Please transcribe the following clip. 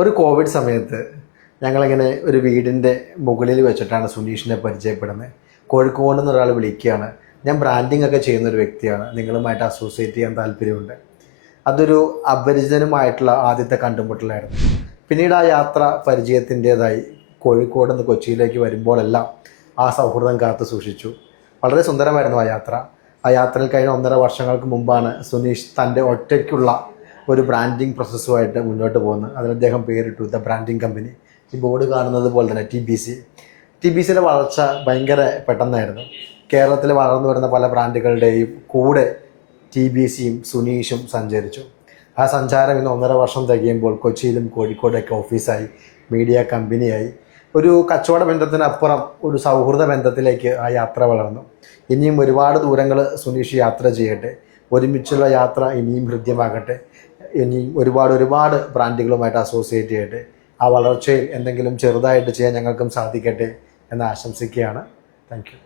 ഒരു കോവിഡ് സമയത്ത് ഞങ്ങളിങ്ങനെ ഒരു വീടിൻ്റെ മുകളിൽ വെച്ചിട്ടാണ് സുനീഷിനെ പരിചയപ്പെടുന്നത്. കോഴിക്കോട് നിന്ന് ഒരാൾ വിളിക്കുകയാണ്, ഞാൻ ബ്രാൻഡിങ് ഒക്കെ ചെയ്യുന്ന ഒരു വ്യക്തിയാണ്, നിങ്ങളുമായിട്ട് അസോസിയേറ്റ് ചെയ്യാൻ താല്പര്യമുണ്ട്. അതൊരു അപരിചിതനുമായിട്ടുള്ള ആദ്യത്തെ കണ്ടുമുട്ടലായിരുന്നു. പിന്നീട് ആ യാത്ര പരിചയത്തിൻ്റേതായി കോഴിക്കോട് നിന്ന് കൊച്ചിയിലേക്ക് വരുമ്പോഴെല്ലാം ആ സൗഹൃദം കാത്തു സൂക്ഷിച്ചു. വളരെ സുന്ദരമായിരുന്നു ആ യാത്ര. ആ യാത്രയിൽ കഴിഞ്ഞ 1.5 വർഷങ്ങൾക്ക് മുമ്പാണ് സുനീഷ് തൻ്റെ ഒറ്റയ്ക്കുള്ള ഒരു ബ്രാൻഡിങ് പ്രോസസ്സുമായിട്ട് മുന്നോട്ട് പോകുന്നത്. അതിന് അദ്ദേഹം പേരിട്ടു ദ ബ്രാൻഡിങ് കമ്പനി. ഈ ബോർഡ് കാണുന്നത് പോലെ തന്നെ TBCയുടെ വളർച്ച ഭയങ്കര പെട്ടെന്നായിരുന്നു. കേരളത്തിൽ വളർന്നു വരുന്ന പല ബ്രാൻഡുകളുടെയും കൂടെ TBCയും സുനീഷും സഞ്ചരിച്ചു. ആ സഞ്ചാരം ഇന്ന് 1.5 വർഷം തികയുമ്പോൾ കൊച്ചിയിലും കോഴിക്കോടൊക്കെ ഓഫീസായി, മീഡിയ കമ്പനിയായി. ഒരു കച്ചവട ബന്ധത്തിനപ്പുറം ഒരു സൗഹൃദ ബന്ധത്തിലേക്ക് ആ യാത്ര വളർന്നു. ഇനിയും ഒരുപാട് ദൂരങ്ങൾ സുനീഷ് യാത്ര ചെയ്യട്ടെ. ഒരുമിച്ചുള്ള യാത്ര ഇനിയും ഹൃദ്യമാകട്ടെ. ഇനിയും ഒരുപാട് ബ്രാൻഡുകളുമായിട്ട് അസോസിയേറ്റ് ചെയ്യട്ടെ. ആ വളർച്ചയിൽ എന്തെങ്കിലും ചെറുതായിട്ട് ചെയ്യാൻ ഞങ്ങൾക്കും സാധിക്കട്ടെ എന്ന് ആശംസിക്കുകയാണ്. Thank you.